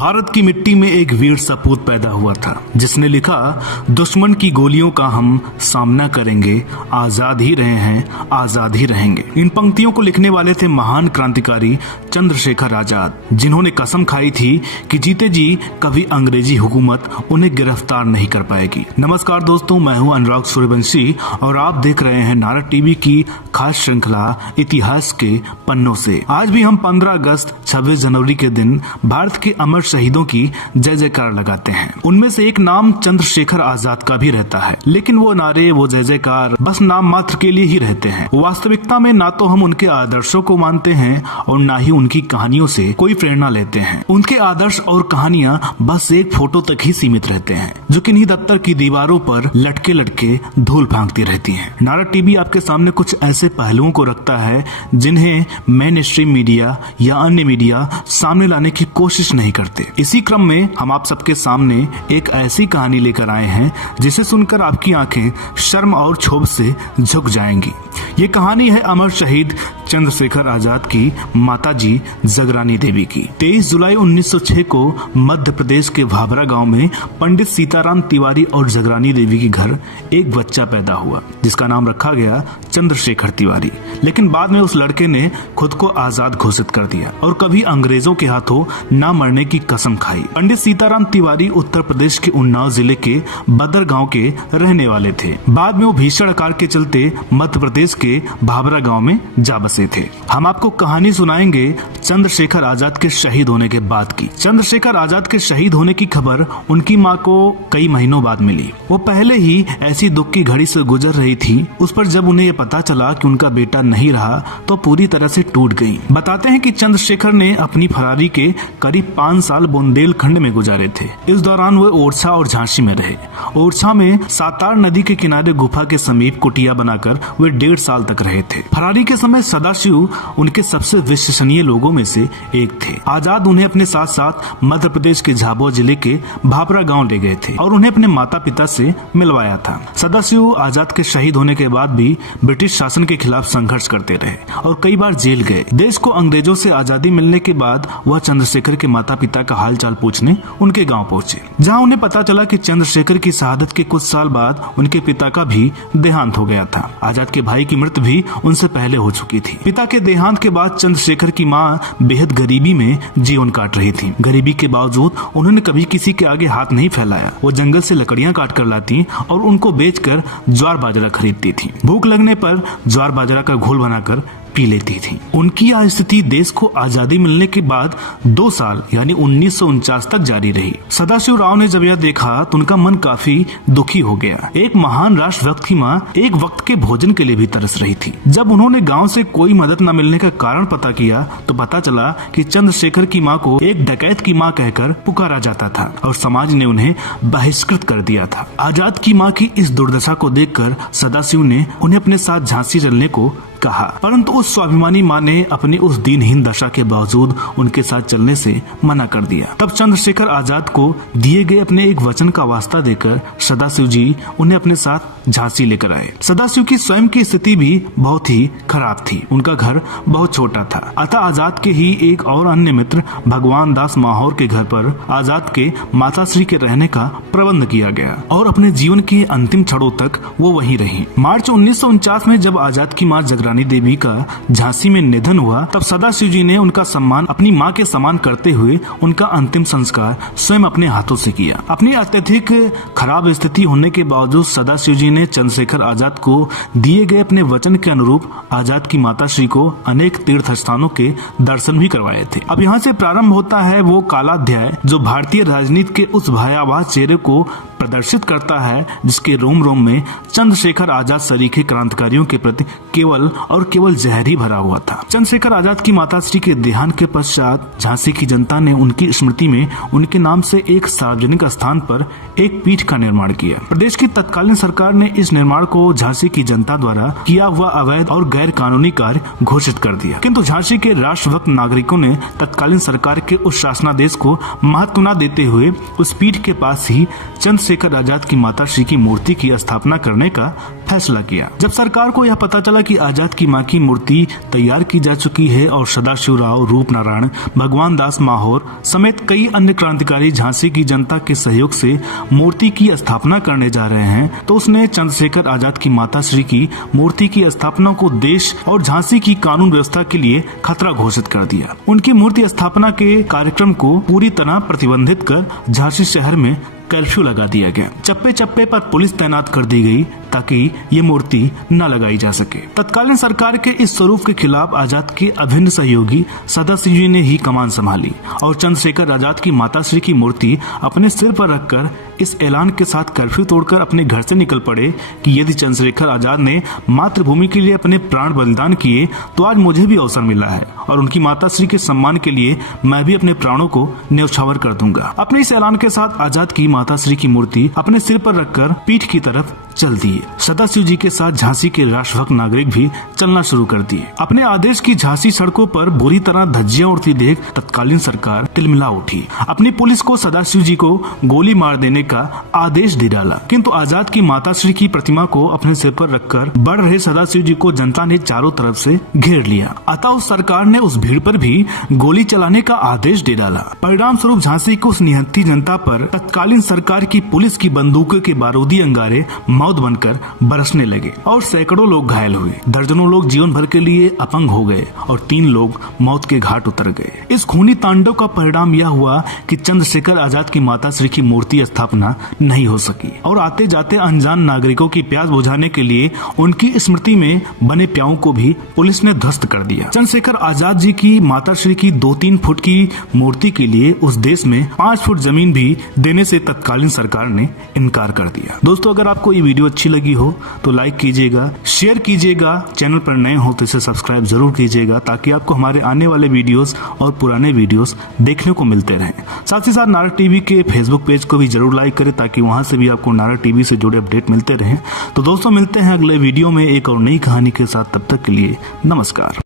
भारत की मिट्टी में एक वीर सपूत पैदा हुआ था जिसने लिखा, दुश्मन की गोलियों का हम सामना करेंगे, आजाद ही रहे हैं, आजाद ही रहेंगे। इन पंक्तियों को लिखने वाले थे महान क्रांतिकारी चंद्रशेखर आजाद, जिन्होंने कसम खाई थी कि जीते जी कभी अंग्रेजी हुकूमत उन्हें गिरफ्तार नहीं कर पाएगी। नमस्कार दोस्तों, मैं हूं अनुराग सूर्यवंशी और आप देख रहे हैं नारा टीवी की खास श्रृंखला इतिहास के पन्नों से। आज भी हम 15 अगस्त 26 जनवरी के दिन भारत के अमर शहीदों की जय जयकार लगाते हैं। उनमें से एक नाम चंद्रशेखर आजाद का भी रहता है, लेकिन वो नारे, वो जय जयकार बस नाम मात्र के लिए ही रहते हैं। वास्तविकता में ना तो हम उनके आदर्शों को मानते हैं और ना ही उनकी कहानियों से कोई प्रेरणा लेते हैं। उनके आदर्श और कहानियां बस एक फोटो तक ही सीमित रहते हैं, जो किन्हीं दफ्तर की दीवारों पर लटके लटके धूल फांकती रहती हैं। नारा टीवी आपके सामने कुछ ऐसे पहलुओं को रखता है जिन्हें मेन स्ट्रीम मीडिया या अन्य मीडिया सामने लाने की कोशिश नहीं करते। इसी क्रम में हम आप सबके सामने एक ऐसी कहानी लेकर आए हैं जिसे सुनकर आपकी आंखें शर्म और क्षोभ से झुक जाएंगी। ये कहानी है अमर शहीद चंद्रशेखर आजाद की माताजी जगरानी देवी की। 23 जुलाई 1906 को मध्य प्रदेश के भाभरा गांव में पंडित सीताराम तिवारी और जगरानी देवी के घर एक बच्चा पैदा हुआ जिसका नाम रखा गया चंद्रशेखर तिवारी। लेकिन बाद में उस लड़के ने खुद को आजाद घोषित कर दिया और कभी अंग्रेजों के हाथों न मरने की कसम खाई। पंडित सीताराम तिवारी उत्तर प्रदेश के उन्नाव जिले के बदर गांव के रहने वाले थे। बाद में वो भीषण अकाल के चलते मध्य प्रदेश के भाभरा गांव में जा बसे थे। हम आपको कहानी सुनाएंगे चंद्रशेखर आजाद के शहीद होने के बाद की। चंद्रशेखर आजाद के शहीद होने की खबर उनकी मां को कई महीनों बाद मिली। वो पहले ही ऐसी दुख की घड़ी से गुजर रही थी। उस पर जब उन्हें ये पता चला कि उनका बेटा नहीं रहा तो पूरी तरह से टूट गई। बताते हैं कि चंद्रशेखर ने अपनी फरारी के करीब 5 साल बुंदेलखंड में गुजारे थे। इस दौरान वे ओरछा और झांसी में रहे। ओरछा में सातार नदी के किनारे गुफा के समीप कुटिया बनाकर वे 1.5 साल तक रहे थे। फरारी के समय सदाशिव उनके सबसे विश्वसनीय लोगों में से एक थे। आजाद उन्हें अपने साथ साथ मध्य प्रदेश के झाबुआ जिले के भाभरा गांव ले गए थे और उन्हें अपने माता पिता से मिलवाया था। सदाशिव आजाद के शहीद होने के बाद भी ब्रिटिश शासन के खिलाफ संघर्ष करते रहे और कई बार जेल गए। देश को अंग्रेजों से आजादी मिलने के बाद वह चंद्रशेखर के माता पिता का हालचाल पूछने उनके गांव पहुंचे, जहां उन्हें पता चला कि चंद्रशेखर की शहादत के कुछ साल बाद उनके पिता का भी देहांत हो गया था। आजाद के भाई की मृत्यु भी उनसे पहले हो चुकी थी। पिता के देहांत के बाद चंद्रशेखर की मां बेहद गरीबी में जीवन काट रही थी। गरीबी के बावजूद उन्होंने कभी किसी के आगे हाथ नहीं फैलाया। वो जंगल से लकड़ियां काट कर लाती और उनको बेचकर ज्वार बाजरा खरीदती थी। भूख लगने पर ज्वार बाजरा का घोल बनाकर पी लेती थी। उनकी यह स्थिति देश को आजादी मिलने के बाद 2 साल यानी 1949 तक जारी रही। सदाशिव राव ने जब यह देखा तो उनका मन काफी दुखी हो गया। एक महान राष्ट्रभक्त की मां एक वक्त के भोजन के लिए भी तरस रही थी। जब उन्होंने गांव से कोई मदद न मिलने का कारण पता किया तो पता चला कि चंद्रशेखर की मां को एक डकैत की मां कहकर पुकारा जाता था और समाज ने उन्हें बहिष्कृत कर दिया था। आजाद की मां की इस दुर्दशा को देखकर सदाशिव ने उन्हें अपने साथ झांसी चलने को कहा, परंतु उस स्वाभिमानी मां ने अपनी उस दीनहीन दशा के बावजूद उनके साथ चलने से मना कर दिया। तब चंद्रशेखर आजाद को दिए गए अपने एक वचन का वास्ता देकर सदाशिव जी उन्हें अपने साथ झांसी लेकर आए। सदाशिव की स्वयं की स्थिति भी बहुत ही खराब थी। उनका घर बहुत छोटा था, अतः आजाद के ही एक और अन्य मित्र भगवान दास माहौर के घर पर आजाद के माताश्री के रहने का प्रबंध किया गया और अपने जीवन के अंतिम क्षणों तक वो वहीं रही। मार्च 1949 में जब आजाद की मां जगरानी देवी का झांसी में निधन हुआ तब सदाशिव जी ने उनका सम्मान अपनी मां के समान करते हुए उनका अंतिम संस्कार स्वयं अपने हाथों से किया। अपनी अत्यधिक खराब स्थिति होने के बावजूद सदाशिव जी ने चंद्रशेखर आजाद को दिए गए अपने वचन के अनुरूप आजाद की माताश्री को अनेक तीर्थ स्थानों के दर्शन भी करवाए थे। अब यहाँ से प्रारंभ होता है वो काला अध्याय जो भारतीय राजनीति के उस भयावह चेहरे को प्रदर्शित करता है जिसके रोम रोम में चंद्रशेखर आजाद सरीखे क्रांतिकारियों के प्रति केवल और केवल जहर ही भरा हुआ था। चंद्रशेखर आजाद की माताश्री के देहांत के पश्चात झांसी की जनता ने उनकी स्मृति में उनके नाम से एक सार्वजनिक स्थान पर एक पीठ का निर्माण किया। प्रदेश की तत्कालीन सरकार ने इस निर्माण को झांसी की जनता द्वारा किया हुआ अवैध और गैर कानूनी कार्य घोषित कर दिया, किंतु झांसी के राष्ट्रभक्त नागरिकों ने तत्कालीन सरकार के उस शासनादेश को महत्व न देते हुए उस पीठ के पास ही चंद्रशेखर आजाद की माताश्री की मूर्ति की स्थापना करने का फैसला किया। जब सरकार को यह पता चला कि आजाद की मां की मूर्ति तैयार की जा चुकी है और सदाशिवराव, रूपनारायण, भगवान दास माहौर समेत कई अन्य क्रांतिकारी झांसी की जनता के सहयोग से मूर्ति की स्थापना करने जा रहे हैं, तो उसने चंद्रशेखर आजाद की माता श्री की मूर्ति की स्थापना को देश और झांसी की कानून व्यवस्था के लिए खतरा घोषित कर दिया। उनकी मूर्ति स्थापना के कार्यक्रम को पूरी तरह प्रतिबंधित कर झांसी शहर में कर्फ्यू लगा दिया गया। चप्पे चप्पे पर पुलिस तैनात कर दी गई ताकि ये मूर्ति न लगाई जा सके। तत्कालीन सरकार के इस स्वरूप के खिलाफ आजाद के अभिन्न सहयोगी सदाशिव जी ने ही कमान संभाली और चंद्रशेखर आजाद की माताश्री की मूर्ति अपने सिर पर रखकर इस ऐलान के साथ कर्फ्यू तोड़कर अपने घर से निकल पड़े कि यदि चंद्रशेखर आजाद ने मातृभूमि के लिए अपने प्राण बलिदान किए तो आज मुझे भी अवसर मिला है और उनकी माताश्री के सम्मान के लिए मैं भी अपने प्राणों को न्यौछावर कर दूंगा। अपने इस ऐलान के साथ आजाद की माताश्री की मूर्ति अपने सिर पर रखकर पीठ की तरफ चल दिए। सदाशिव जी के साथ झांसी के राष्ट्रभक्त नागरिक भी चलना शुरू कर दिए। अपने आदेश की झांसी सड़कों पर बुरी तरह धज्जियां उड़ती देख तत्कालीन सरकार तिलमिला उठी। अपनी पुलिस को सदाशिव जी को गोली मार देने का आदेश दे डाला, किंतु आजाद की माताश्री की प्रतिमा को अपने सिर पर रखकर बढ़ रहे सदाशिव जी को जनता ने चारों तरफ से घेर लिया। अतः उस सरकार ने उस भीड़ पर भी गोली चलाने का आदेश दे डाला। परिणाम स्वरूप झांसी को उस निहत्थी जनता पर तत्कालीन सरकार की पुलिस की बंदूकों के बारूदी अंगारे मौत बनकर बरसने लगे और सैकड़ों लोग घायल हुए। दर्जनों लोग जीवन भर के लिए अपंग हो गए और 3 लोग मौत के घाट उतर गए। इस खूनी तांडव का परिणाम यह हुआ कि चंद्रशेखर आजाद की माताश्री की मूर्ति स्थापना नहीं हो सकी और आते जाते अनजान नागरिकों की प्यास बुझाने के लिए उनकी स्मृति में बने प्याऊ को भी पुलिस ने ध्वस्त कर दिया। चंद्रशेखर आजाद जी की माताश्री की 2-3 फुट की मूर्ति के लिए उस देश में 5 फुट जमीन भी देने से तत्कालीन सरकार ने इनकार कर दिया। दोस्तों, अगर आपको ये वीडियो अच्छी लगी हो तो लाइक कीजिएगा, शेयर कीजिएगा, चैनल पर नए हो तो इसे सब्सक्राइब जरूर कीजिएगा ताकि आपको हमारे आने वाले वीडियोस और पुराने वीडियोस देखने को मिलते रहें। साथ ही साथ नारद टीवी के फेसबुक पेज को भी जरूर लाइक करें ताकि वहां से भी आपको नारद टीवी से जुड़े अपडेट मिलते रहें। तो दोस्तों, मिलते हैं अगले वीडियो में एक और नई कहानी के साथ। तब तक के लिए नमस्कार।